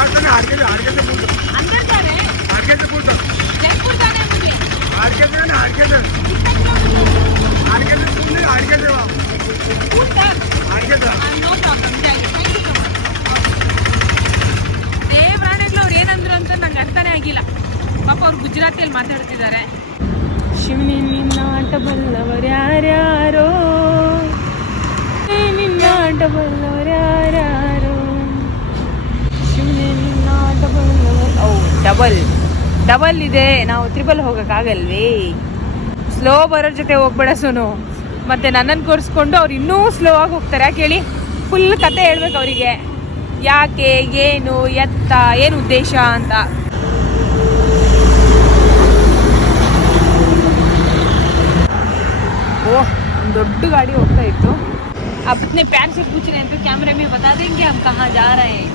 अंदर जा रहे हैं, जयपुर जाना है मुझे। Food there? No problem, जाइए, thank you so much. ದೇವರಾಣೆಗಳು ಅವ್ರು ಏನಂದ್ರು ಅಂತ ನಂಗೆ ಅರ್ಥನೇ ಆಗಿಲ್ಲ. ಪಾಪ ಅವ್ರು ಗುಜರಾತಿಯಲ್ಲಿ ಮಾತಾಡ್ತಿದ್ದಾರೆ. ಶಿವನೇ ನಿನ್ನಾಟ ಬಲ್ಲವರು ಯಾರ್ಯಾರೋ, ನಿನ್ನಾಟ ಬಲ್ಲವರು ಯಾರ್ಯಾರೋ, ಶಿವನೇ ನಿನ್ನಾಟ ಬಲ್ಲವರು. ಓ ಡಬಲ್ ಇದೆ, ನಾವು ತ್ರಿಬಲ್ ಹೋಗೋಕ್ಕಾಗಲ್ವೇ? ಸ್ಲೋ ಬರೋರ ಜೊತೆ ಹೋಗ್ಬೇಡ ಸೋನು, ಮತ್ತೆ ನನ್ನನ್ನು ಕೂರಿಸ್ಕೊಂಡು ಅವ್ರು ಇನ್ನೂ ಸ್ಲೋ ಆಗಿ ಹೋಗ್ತಾರೆ. ಯಾಕೆ ಹೇಳಿ? ಫುಲ್ ಕತೆ ಹೇಳ್ಬೇಕು ಅವರಿಗೆ, ಯಾಕೆ, ಏನು, ಎತ್ತ, ಏನು ಉದ್ದೇಶ ಅಂತ. ಓಹ್, ಒಂದು ದೊಡ್ಡ ಗಾಡಿ ಹೋಗ್ತಾ ಇತ್ತು. अपने प्यार से पूछ रहे हैं तो कैमरे में बता देंगे हम कहाँ जा रहे हैं.